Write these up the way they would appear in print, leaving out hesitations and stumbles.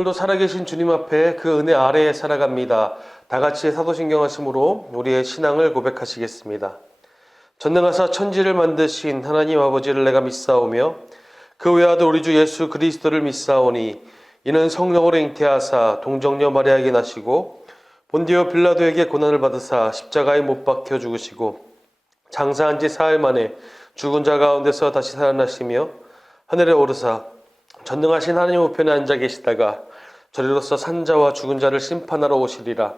오늘도 살아계신 주님 앞에 그 은혜 아래에 살아갑니다. 다 같이 사도신경 하심으로 우리의 신앙을 고백하시겠습니다. 전능하사 천지를 만드신 하나님 아버지를 내가 믿사오며 그 외아들 우리 주 예수 그리스도를 믿사오니 이는 성령으로 잉태하사 동정녀 마리아에게 나시고 본디오 빌라도에게 고난을 받으사 십자가에 못 박혀 죽으시고 장사한 지 사흘 만에 죽은 자 가운데서 다시 살아나시며 하늘에 오르사 전능하신 하나님 우편에 앉아 계시다가 저리로서 산자와 죽은 자를 심판하러 오시리라.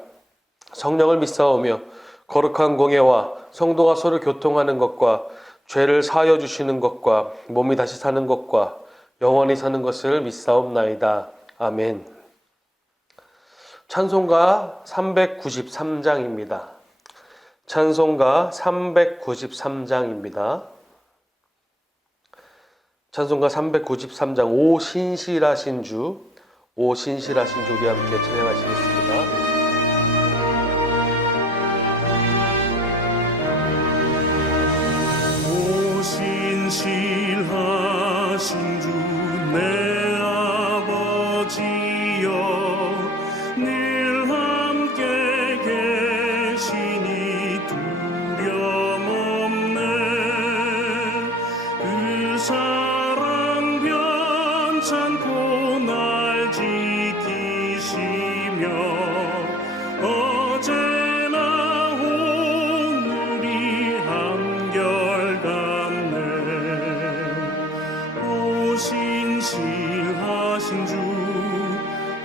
성령을 믿사오며 거룩한 공예와 성도가 서로 교통하는 것과 죄를 사하여 주시는 것과 몸이 다시 사는 것과 영원히 사는 것을 믿사옵나이다. 아멘. 찬송가 393장입니다. 찬송가 393장입니다. 찬송가 393장 오 신실하신 주 우리 함께 찬양하시겠습니다. 오 신실하신 주 내 아버지여 늘 함께 계시니 두려움 없네. 그 사랑 변찮고 날 지키시며 어제나 오늘이 한결같네. 오 신실하신 주,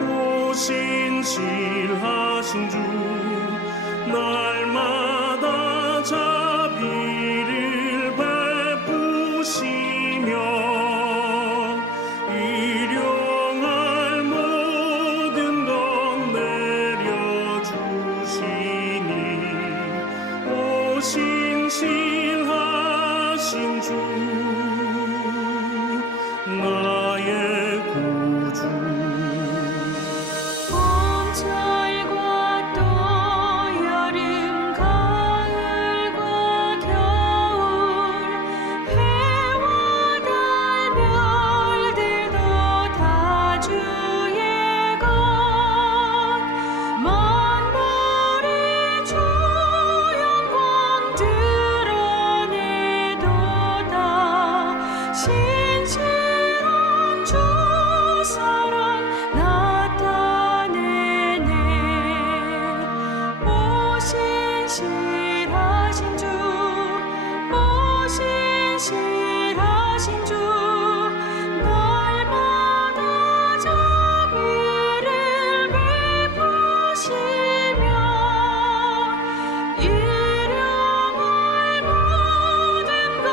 오 신실하신 주, 날마다 자비를 베푸시며 일용할 모든 것 내려주시니 오 신실하신 주 나의 구주. 봄철과 또 여름 가을과 겨울 해와 달 별들도 다 주의 것 만물의 주 영광 드러내도다. 신실한 주 사랑 나타내네. 오 신실하신 주, 오 신실하신 주, 날마다 자비를 베푸시며 일용할 모든 것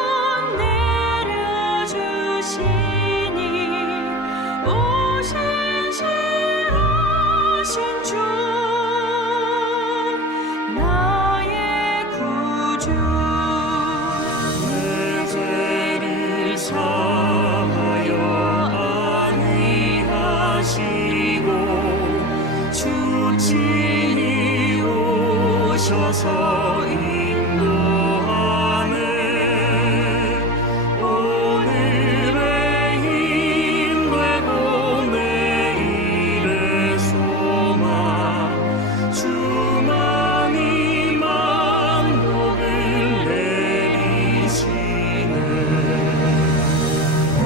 내려주시니 오 신실하신 주 나의 구주. 내 죄를 사하여 안위하시고 주 친히 오셔서 인도하네. 오늘의 힘 되고 내일의 소망 주만이 만복을 내리시네. 오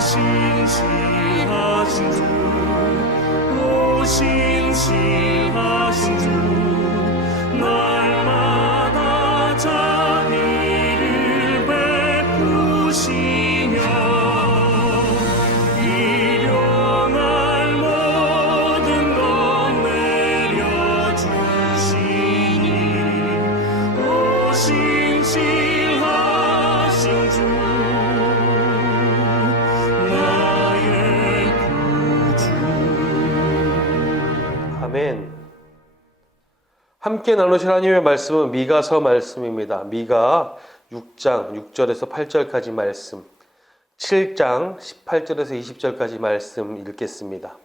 신실하신 주, 오 신실하신 주, 날마다 자비를 베푸시며 일용할 모든 것 내려주시니 오 신실하신 주 나의 구주. 아멘. 함께 나누실 하나님의 말씀은 미가서 말씀입니다. 미가 6장 6절에서 8절까지 말씀, 7장 18절에서 20절까지 말씀 읽겠습니다.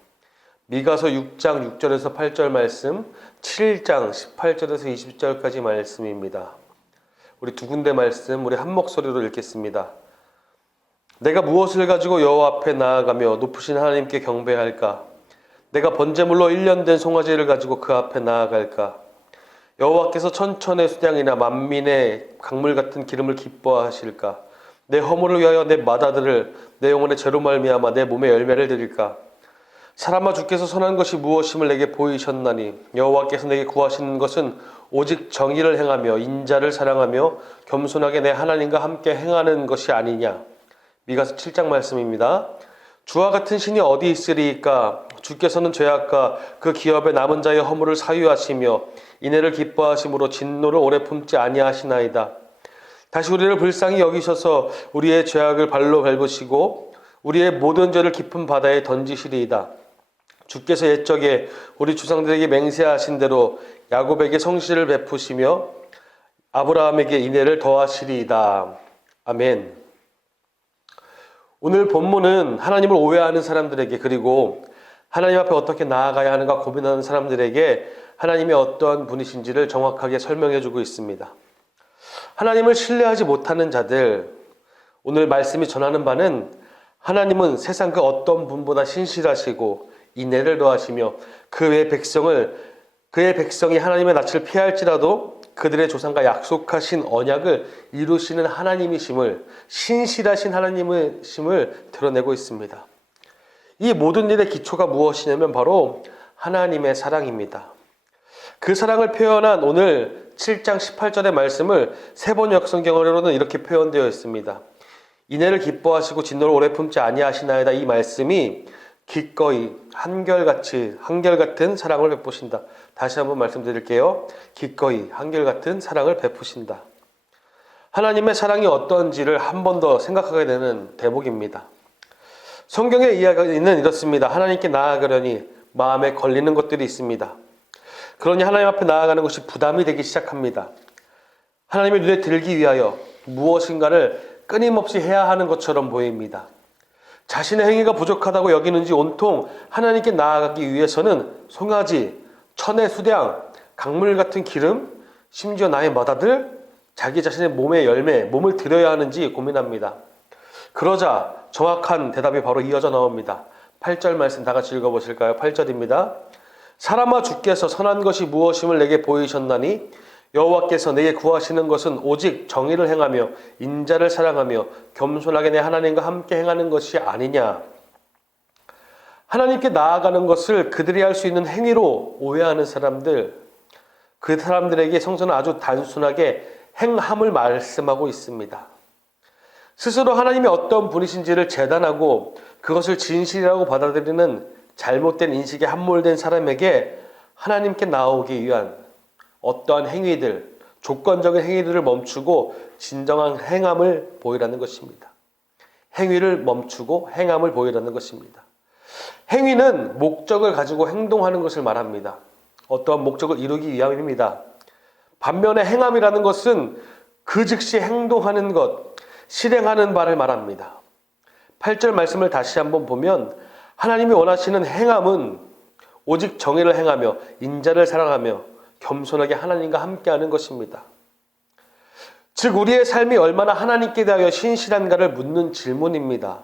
미가서 6장 6절에서 8절 말씀, 7장 18절에서 20절까지 말씀입니다. 우리 두 군데 말씀 우리 한 목소리로 읽겠습니다. 내가 무엇을 가지고 여호와 앞에 나아가며 높으신 하나님께 경배할까? 내가 번제물로 1년 된 송아지를 가지고 그 앞에 나아갈까? 여호와께서 천천의 수량이나 만민의 강물 같은 기름을 기뻐하실까? 내 허물을 위하여 내 마다들을 내 영혼의 죄로 말미암아 내 몸에 열매를 드릴까? 사람아, 주께서 선한 것이 무엇임을 내게 보이셨나니 여호와께서 내게 구하시는 것은 오직 정의를 행하며 인자를 사랑하며 겸손하게 내 하나님과 함께 행하는 것이 아니냐. 미가서 7장 말씀입니다. 주와 같은 신이 어디 있으리이까? 주께서는 죄악과 그 기업의 남은 자의 허물을 사유하시며 인애를 기뻐하심으로 진노를 오래 품지 아니하시나이다. 다시 우리를 불쌍히 여기셔서 우리의 죄악을 발로 밟으시고 우리의 모든 죄를 깊은 바다에 던지시리이다. 주께서 옛적에 우리 주상들에게 맹세하신 대로 야곱에게 성실을 베푸시며 아브라함에게 인애를 더하시리이다. 아멘. 오늘 본문은 하나님을 오해하는 사람들에게, 그리고 하나님 앞에 어떻게 나아가야 하는가 고민하는 사람들에게 하나님이 어떠한 분이신지를 정확하게 설명해 주고 있습니다. 하나님을 신뢰하지 못하는 자들, 오늘 말씀이 전하는 바는 하나님은 세상 그 어떤 분보다 신실하시고 인애를 더하시며 그의 백성이 하나님의 낯을 피할지라도 그들의 조상과 약속하신 언약을 이루시는 하나님이심을, 신실하신 하나님이심을 드러내고 있습니다. 이 모든 일의 기초가 무엇이냐면 바로 하나님의 사랑입니다. 그 사랑을 표현한 오늘 7장 18절의 말씀을 세번 역성경으로는 이렇게 표현되어 있습니다. 인애를 기뻐하시고 진노를 오래 품지 아니하시나이다. 이 말씀이 기꺼이 한결같은 사랑을 베푸신다. 다시 한번 말씀드릴게요. 기꺼이 한결같은 사랑을 베푸신다. 하나님의 사랑이 어떤지를 한 번 더 생각하게 되는 대목입니다. 성경의 이야기는 이렇습니다. 하나님께 나아가려니 마음에 걸리는 것들이 있습니다. 그러니 하나님 앞에 나아가는 것이 부담이 되기 시작합니다. 하나님의 눈에 들기 위하여 무엇인가를 끊임없이 해야 하는 것처럼 보입니다. 자신의 행위가 부족하다고 여기는지 온통 하나님께 나아가기 위해서는 송아지, 천의 수량, 강물 같은 기름, 심지어 나의 마다들, 자기 자신의 몸의 열매, 몸을 드려야 하는지 고민합니다. 그러자 정확한 대답이 바로 이어져 나옵니다. 8절 말씀 다 같이 읽어보실까요? 8절입니다. 사람아, 주께서 선한 것이 무엇임을 내게 보이셨나니 여호와께서 내게 구하시는 것은 오직 정의를 행하며 인자를 사랑하며 겸손하게 내 하나님과 함께 행하는 것이 아니냐. 하나님께 나아가는 것을 그들이 할 수 있는 행위로 오해하는 사람들, 그 사람들에게 성서는 아주 단순하게 행함을 말씀하고 있습니다. 스스로 하나님이 어떤 분이신지를 재단하고 그것을 진실이라고 받아들이는 잘못된 인식에 함몰된 사람에게 하나님께 나오기 위한 어떠한 행위들, 조건적인 행위들을 멈추고 진정한 행함을 보이라는 것입니다. 행위를 멈추고 행함을 보이라는 것입니다. 행위는 목적을 가지고 행동하는 것을 말합니다. 어떠한 목적을 이루기 위함입니다. 반면에 행함이라는 것은 그 즉시 행동하는 것, 실행하는 바를 말합니다. 8절 말씀을 다시 한번 보면 하나님이 원하시는 행함은 오직 정의를 행하며 인자를 사랑하며 겸손하게 하나님과 함께하는 것입니다. 즉 우리의 삶이 얼마나 하나님께 대하여 신실한가를 묻는 질문입니다.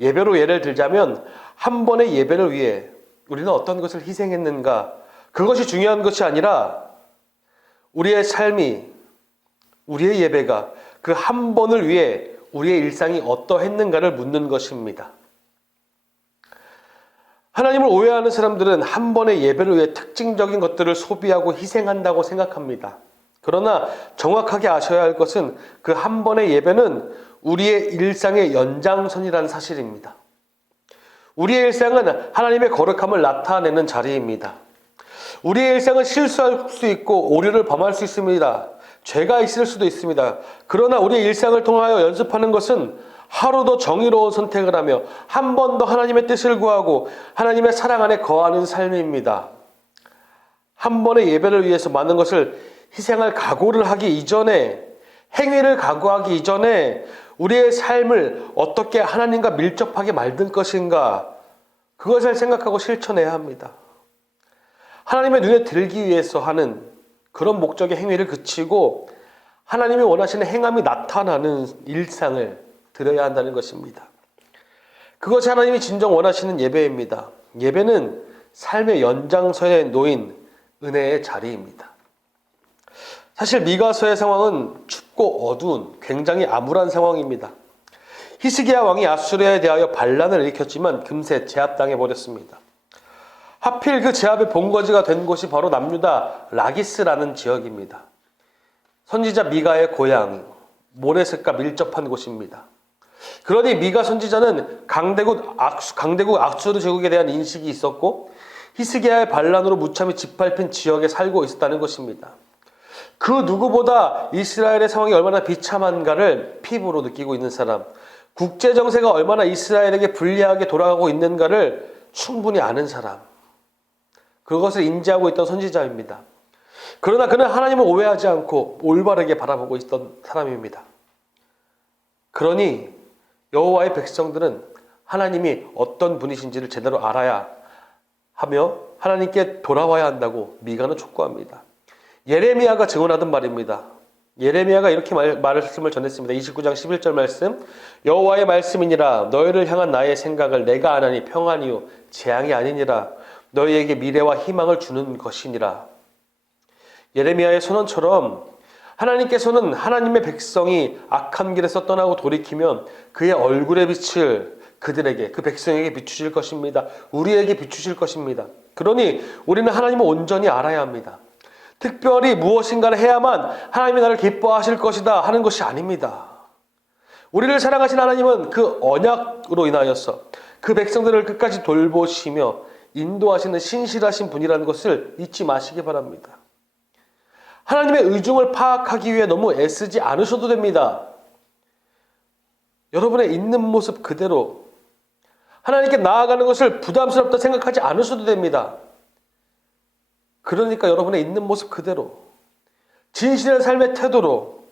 예배로 예를 들자면 한 번의 예배를 위해 우리는 어떤 것을 희생했는가, 그것이 중요한 것이 아니라 우리의 삶이, 우리의 예배가 그 한 번을 위해 우리의 일상이 어떠했는가를 묻는 것입니다. 하나님을 오해하는 사람들은 한 번의 예배를 위해 특징적인 것들을 소비하고 희생한다고 생각합니다. 그러나 정확하게 아셔야 할 것은 그 한 번의 예배는 우리의 일상의 연장선이라는 사실입니다. 우리의 일상은 하나님의 거룩함을 나타내는 자리입니다. 우리의 일상은 실수할 수 있고 오류를 범할 수 있습니다. 죄가 있을 수도 있습니다. 그러나 우리의 일상을 통하여 연습하는 것은 하루 더 정의로운 선택을 하며 한 번 더 하나님의 뜻을 구하고 하나님의 사랑 안에 거하는 삶입니다. 한 번의 예배를 위해서 많은 것을 희생할 각오를 하기 이전에, 행위를 각오하기 이전에 우리의 삶을 어떻게 하나님과 밀접하게 만들 것인가, 그것을 생각하고 실천해야 합니다. 하나님의 눈에 들기 위해서 하는 그런 목적의 행위를 그치고 하나님이 원하시는 행함이 나타나는 일상을 드려야 한다는 것입니다. 그것이 하나님이 진정 원하시는 예배입니다. 예배는 삶의 연장선에 놓인 은혜의 자리입니다. 사실 미가서의 상황은 춥고 어두운 굉장히 암울한 상황입니다. 히스기야 왕이 아수르에 대하여 반란을 일으켰지만 금세 제압당해 버렸습니다. 하필 그 제압의 본거지가 된 곳이 바로 남유다 라기스라는 지역입니다. 선지자 미가의 고향, 모레셋과 밀접한 곳입니다. 그러니 미가 선지자는 강대국 악수르 제국에 대한 인식이 있었고 히스기야의 반란으로 무참히 짓밟힌 지역에 살고 있었다는 것입니다. 그 누구보다 이스라엘의 상황이 얼마나 비참한가를 피부로 느끼고 있는 사람, 국제 정세가 얼마나 이스라엘에게 불리하게 돌아가고 있는가를 충분히 아는 사람, 그것을 인지하고 있던 선지자입니다. 그러나 그는 하나님을 오해하지 않고 올바르게 바라보고 있던 사람입니다. 그러니 여호와의 백성들은 하나님이 어떤 분이신지를 제대로 알아야 하며 하나님께 돌아와야 한다고 미가는 촉구합니다. 예레미야가 증언하던 말입니다. 예레미야가 이렇게 말씀을 전했습니다. 29장 11절 말씀, 여호와의 말씀이니라 너희를 향한 나의 생각을 내가 아나니 평안이요 재앙이 아니니라 너희에게 미래와 희망을 주는 것이니라. 예레미야의 선언처럼 하나님께서는 하나님의 백성이 악한 길에서 떠나고 돌이키면 그의 얼굴의 빛을 그들에게, 그 백성에게 비추실 것입니다. 우리에게 비추실 것입니다. 그러니 우리는 하나님을 온전히 알아야 합니다. 특별히 무엇인가를 해야만 하나님이 나를 기뻐하실 것이다 하는 것이 아닙니다. 우리를 사랑하신 하나님은 그 언약으로 인하여서 그 백성들을 끝까지 돌보시며 인도하시는 신실하신 분이라는 것을 잊지 마시기 바랍니다. 하나님의 의중을 파악하기 위해 너무 애쓰지 않으셔도 됩니다. 여러분의 있는 모습 그대로 하나님께 나아가는 것을 부담스럽다 생각하지 않으셔도 됩니다. 그러니까 여러분의 있는 모습 그대로 진실한 삶의 태도로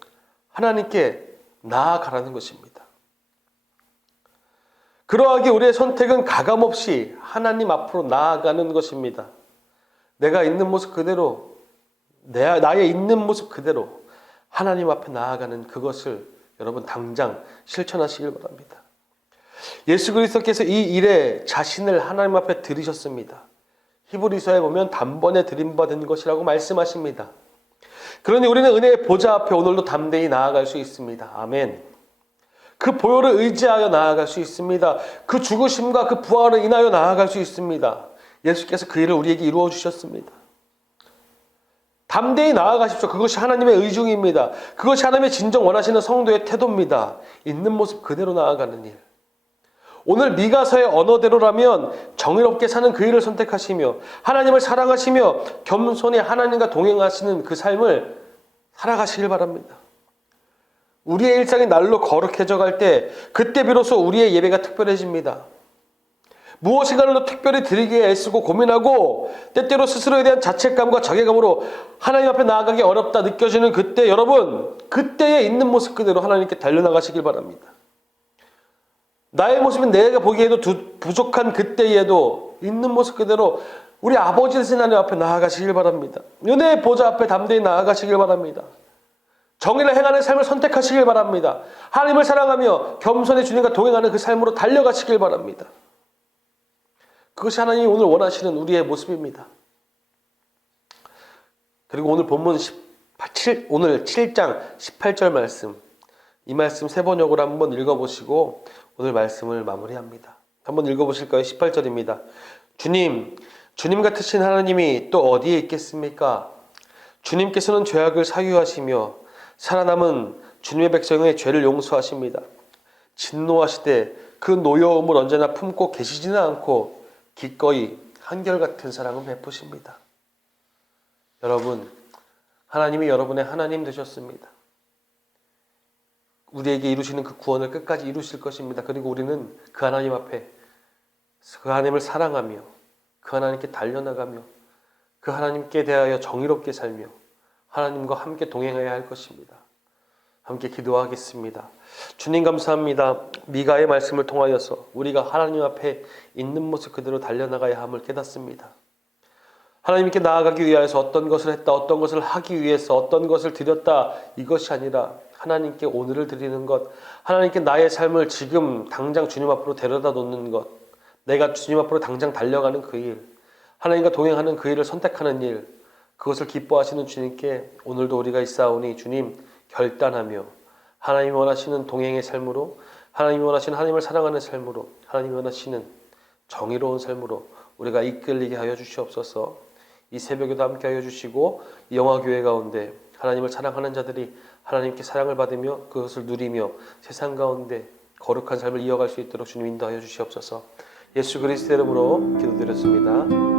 하나님께 나아가라는 것입니다. 그러하기 우리의 선택은 가감없이 하나님 앞으로 나아가는 것입니다. 내가 있는 모습 그대로, 나의 있는 모습 그대로 하나님 앞에 나아가는 그것을 여러분 당장 실천하시길 바랍니다. 예수 그리스도께서 이 일에 자신을 하나님 앞에 드리셨습니다. 히브리서에 보면 단번에 드림받은 것이라고 말씀하십니다. 그러니 우리는 은혜의 보좌 앞에 오늘도 담대히 나아갈 수 있습니다. 아멘. 그 보혈을 의지하여 나아갈 수 있습니다. 그 죽으심과 그 부활을 인하여 나아갈 수 있습니다. 예수께서 그 일을 우리에게 이루어 주셨습니다. 담대히 나아가십시오. 그것이 하나님의 의중입니다. 그것이 하나님의 진정 원하시는 성도의 태도입니다. 있는 모습 그대로 나아가는 일. 오늘 미가서의 언어대로라면 정의롭게 사는 그 일을 선택하시며 하나님을 사랑하시며 겸손히 하나님과 동행하시는 그 삶을 살아가시길 바랍니다. 우리의 일상이 날로 거룩해져 갈 때 그때 비로소 우리의 예배가 특별해집니다. 무엇인가를 특별히 드리기 위해 애쓰고 고민하고 때때로 스스로에 대한 자책감과 자괴감으로 하나님 앞에 나아가기 어렵다 느껴지는 그때 여러분, 그때에 있는 모습 그대로 하나님께 달려나가시길 바랍니다. 나의 모습은 내가 보기에도 부족한 그때에도 있는 모습 그대로 우리 아버지 되신 하나님 앞에 나아가시길 바랍니다. 은혜의 보좌 앞에 담대히 나아가시길 바랍니다. 정의를 행하는 삶을 선택하시길 바랍니다. 하나님을 사랑하며 겸손히 주님과 동행하는 그 삶으로 달려가시길 바랍니다. 그것이 하나님이 오늘 원하시는 우리의 모습입니다. 그리고 오늘 본문 오늘 7장 18절 말씀, 이 말씀 세 번역으로 한번 읽어보시고 오늘 말씀을 마무리합니다. 한번 읽어보실까요? 18절입니다. 주님 같으신 하나님이 또 어디에 있겠습니까? 주님께서는 죄악을 사유하시며 살아남은 주님의 백성의 죄를 용서하십니다. 진노하시되 그 노여움을 언제나 품고 계시지는 않고 기꺼이 한결같은 사랑을 베푸십니다. 여러분, 하나님이 여러분의 하나님 되셨습니다. 우리에게 이루시는 그 구원을 끝까지 이루실 것입니다. 그리고 우리는 그 하나님 앞에 그 하나님을 사랑하며 그 하나님께 달려나가며 그 하나님께 대하여 정의롭게 살며 하나님과 함께 동행해야 할 것입니다. 함께 기도하겠습니다. 주님 감사합니다. 미가의 말씀을 통하여서 우리가 하나님 앞에 있는 모습 그대로 달려나가야 함을 깨닫습니다. 하나님께 나아가기 위해서 어떤 것을 했다, 어떤 것을 하기 위해서 어떤 것을 드렸다, 이것이 아니라 하나님께 오늘을 드리는 것, 하나님께 나의 삶을 지금 당장 주님 앞으로 데려다 놓는 것, 내가 주님 앞으로 당장 달려가는 그 일, 하나님과 동행하는 그 일을 선택하는 일, 그것을 기뻐하시는 주님께 오늘도 우리가 있사오니 주님 결단하며 하나님이 원하시는 동행의 삶으로, 하나님이 원하시는 하나님을 사랑하는 삶으로, 하나님이 원하시는 정의로운 삶으로 우리가 이끌리게 하여 주시옵소서. 이 새벽에도 함께 하여 주시고 이 영화교회 가운데 하나님을 사랑하는 자들이 하나님께 사랑을 받으며 그것을 누리며 세상 가운데 거룩한 삶을 이어갈 수 있도록 주님 인도하여 주시옵소서. 예수 그리스도의 이름으로 기도드렸습니다.